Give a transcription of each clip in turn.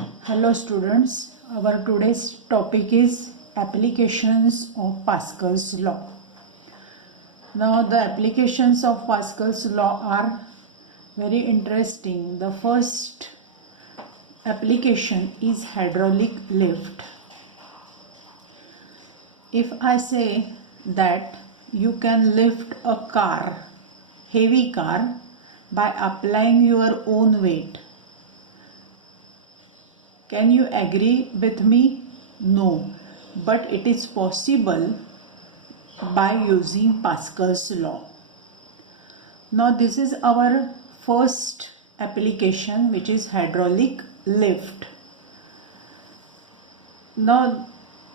Hello students, our today's topic is applications of Pascal's law. Now the applications of Pascal's law are very interesting. The first application is hydraulic lift. If I say that you can lift a car, heavy car, by applying your own weight, can you agree with me? No, but it is possible by using Pascal's law. Now this is our first application, which is hydraulic lift. Now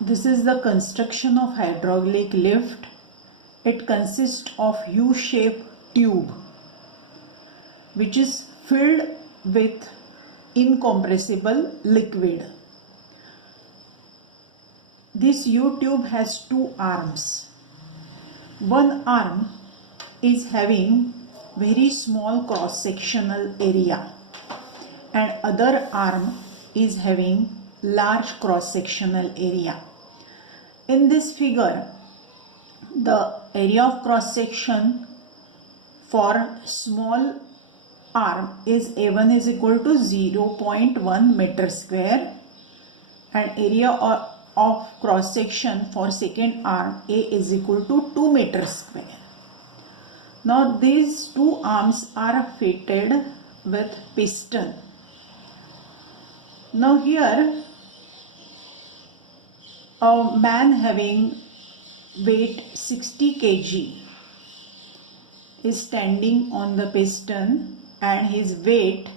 this is the construction of hydraulic lift. It consists of U-shaped tube which is filled with incompressible liquid. This U-tube has two arms. One arm is having very small cross-sectional area and other arm is having large cross-sectional area. In this figure, the area of cross-section for small arm is A1 is equal to 0.1 meter square and area of cross section for second arm A is equal to 2 meter square. Now these two arms are fitted with piston. Now here a man having weight 60 kg is standing on the piston and his weight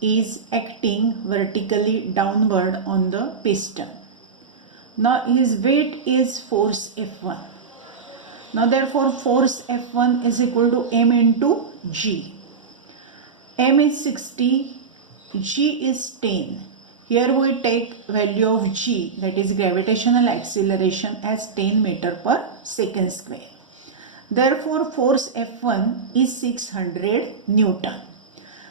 is acting vertically downward on the piston. Now his weight is force F1. Now therefore force F1 is equal to M into G. M is 60, G is 10. Here we take value of G, that is gravitational acceleration, as 10 meter per second square. Therefore, force F1 is 600 Newton.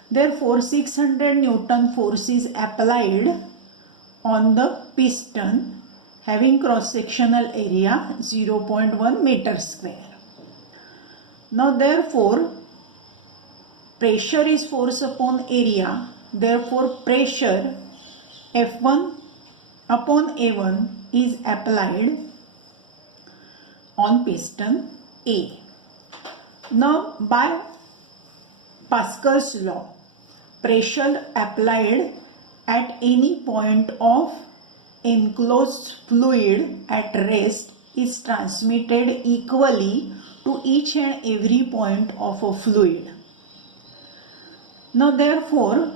Therefore, 600 Newton force is applied on the piston having cross-sectional area 0.1 meter square. Now, therefore, pressure is force upon area. Therefore, pressure F1 upon A1 is applied on piston A. Now by Pascal's law, pressure applied at any point of enclosed fluid at rest is transmitted equally to each and every point of a fluid. Now therefore,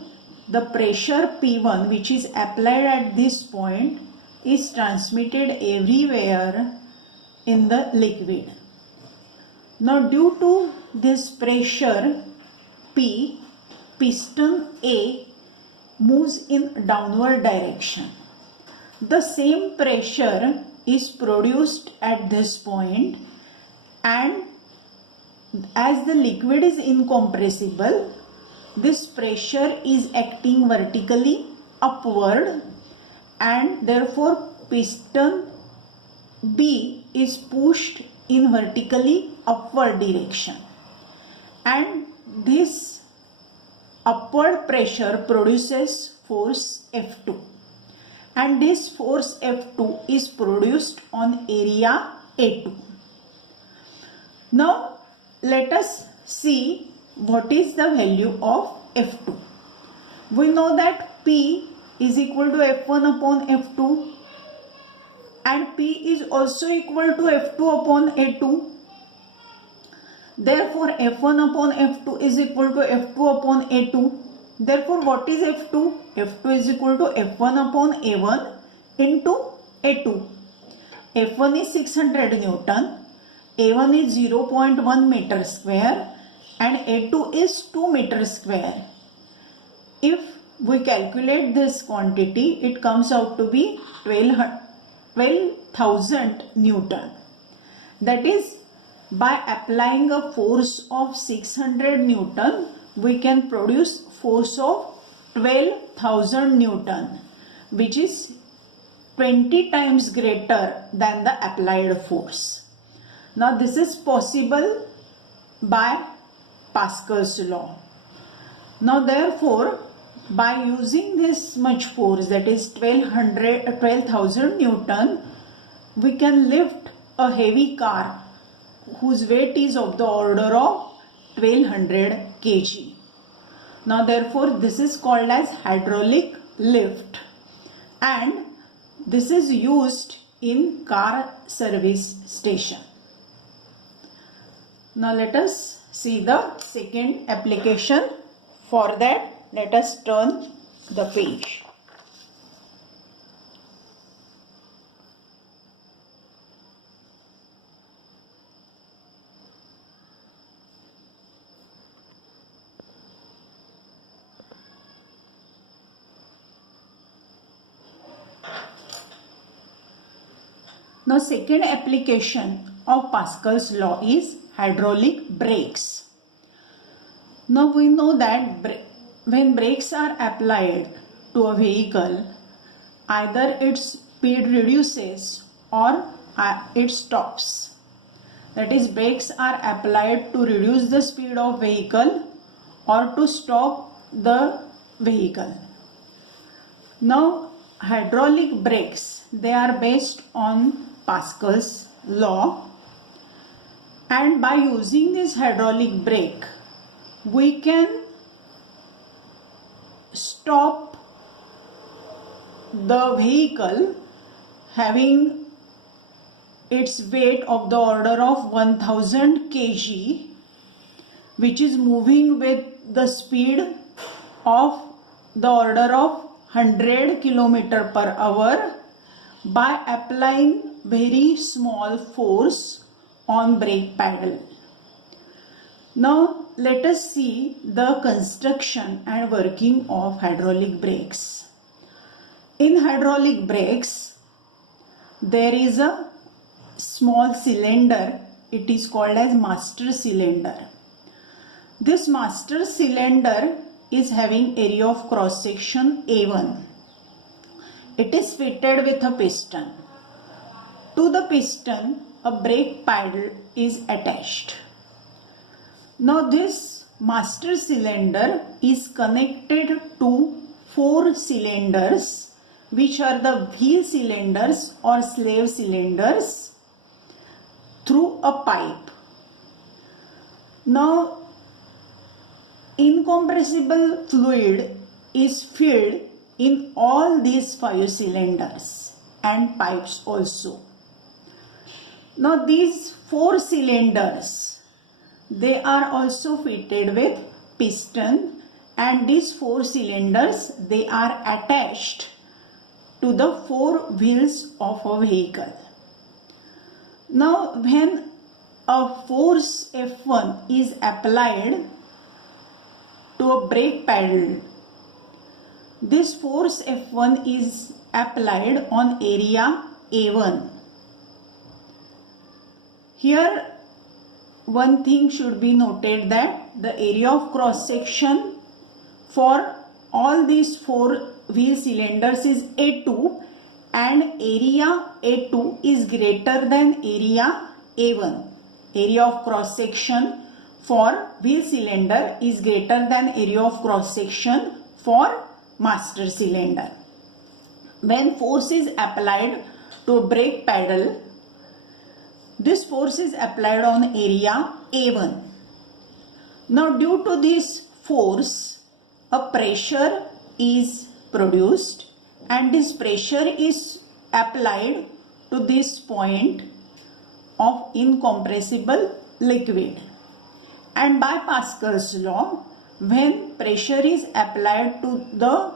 the pressure P1 which is applied at this point is transmitted everywhere in the liquid. Now due to this pressure P, piston A moves in downward direction. The same pressure is produced at this point, and as the liquid is incompressible, this pressure is acting vertically upward and therefore piston B is pushed in vertically upward direction, and this upward pressure produces force F2, and this force F2 is produced on area A2. Now let us see what is the value of F2. We know that P is equal to F1 upon F2 and P is also equal to F2 upon A2. Therefore, F1 upon F2 is equal to F2 upon A2. Therefore, what is F2? F2 is equal to F1 upon A1 into A2. F1 is 600 Newton, A1 is 0.1 meter square and A2 is 2 meter square. If we calculate this quantity, it comes out to be 12,000 Newton. That is, by applying a force of 600 Newton, we can produce force of 12,000 Newton, which is 20 times greater than the applied force. Now this is possible by Pascal's law. Now therefore, by using this much force, that is 12,000 Newton, we can lift a heavy car whose weight is of the order of 1200 kg. Now therefore, this is called as hydraulic lift, and this is used in car service station. Now let us see the second application. For that, let us turn the page. Now second application of Pascal's law is hydraulic brakes. Now we know that when brakes are applied to a vehicle, either its speed reduces or it stops. That is, brakes are applied to reduce the speed of vehicle or to stop the vehicle. Now hydraulic brakes, they are based on Pascal's law, and by using this hydraulic brake we can stop the vehicle having its weight of the order of 1000 kg, which is moving with the speed of the order of 100 km per hour, by applying very small force on brake pedal. Now let us see the construction and working of hydraulic brakes. In hydraulic brakes, there is a small cylinder. It is called as master cylinder. This master cylinder is having area of cross section A1. It is fitted with a piston. To the piston, a brake pedal is attached. Now this master cylinder is connected to 4 cylinders, which are the wheel cylinders or slave cylinders, through a pipe. Now incompressible fluid is filled in all these 5 cylinders and pipes also. Now these 4 cylinders, they are also fitted with piston, and these 4 cylinders, they are attached to the 4 wheels of a vehicle. Now when a force F1 is applied to a brake pedal, this force F1 is applied on area A1. Here one thing should be noted, that the area of cross section for all these 4 wheel cylinders is A2, and area A2 is greater than area A1. Area of cross section for wheel cylinder is greater than area of cross section for master cylinder. When force is applied to a brake pedal, this force is applied on area A1. Now due to this force, a pressure is produced, and this pressure is applied to this point of incompressible liquid. And by Pascal's law, when pressure is applied to the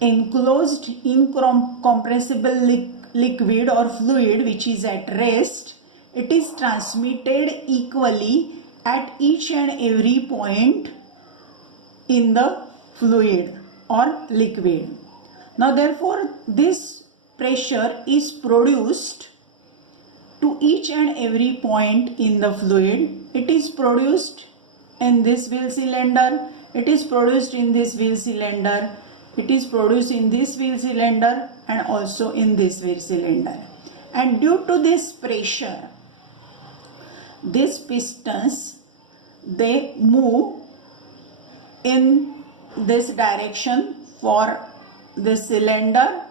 enclosed incompressible liquid or fluid which is at rest, it is transmitted equally at each and every point in the fluid or liquid. Now therefore this pressure is produced to each and every point in the fluid. It is produced in this wheel cylinder, it is produced in this wheel cylinder, it is produced in this wheel cylinder and also in this wheel cylinder. And due to this pressure, these pistons, they move in this direction for this cylinder,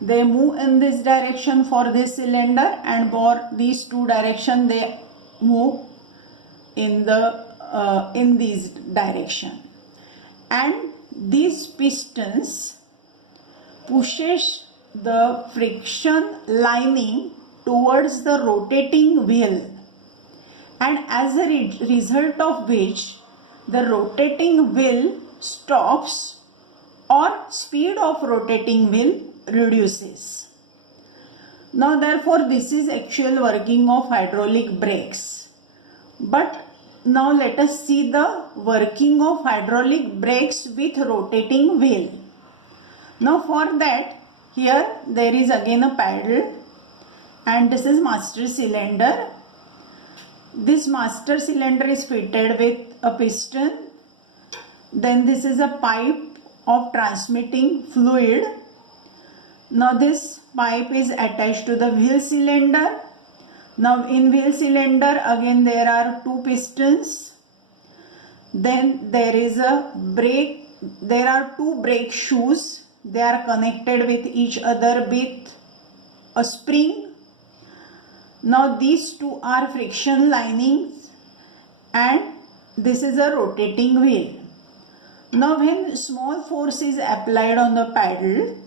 they move in this direction for this cylinder, and for these two direction they move in this direction. And these pistons pushes the friction lining towards the rotating wheel, and as a result of which the rotating wheel stops or speed of rotating wheel reduces. Now therefore this is actual working of hydraulic brakes. But now let us see the working of hydraulic brakes with rotating wheel. Now for that, here there is again a paddle and this is master cylinder. This master cylinder is fitted with a piston. Then this is a pipe of transmitting fluid. Now this pipe is attached to the wheel cylinder. Now in wheel cylinder again there are two pistons. Then there is a brake. There are two brake shoes. They are connected with each other with a spring. Now these two are friction linings and this is a rotating wheel. Now when small force is applied on the paddle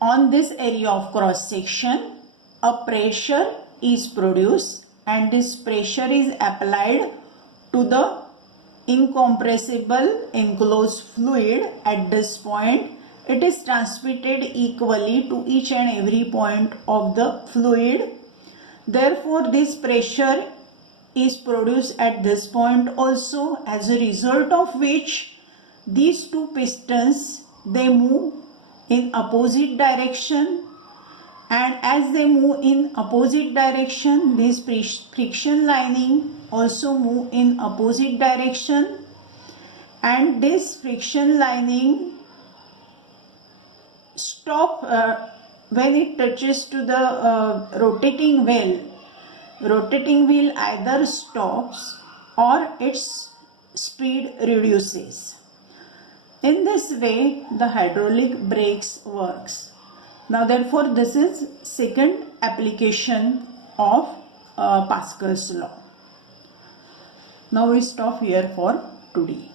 on this area of cross section, a pressure is produced and this pressure is applied to the incompressible enclosed fluid at this point. It is transmitted equally to each and every point of the fluid. Therefore, this pressure is produced at this point also, as a result of which these two pistons, they move in opposite direction, and as they move in opposite direction, this friction lining also move in opposite direction, and this friction lining stop when it touches to the rotating wheel. Rotating wheel either stops or its speed reduces. In this way the hydraulic brakes works. Now therefore this is second application of Pascal's law. Now we stop here for today.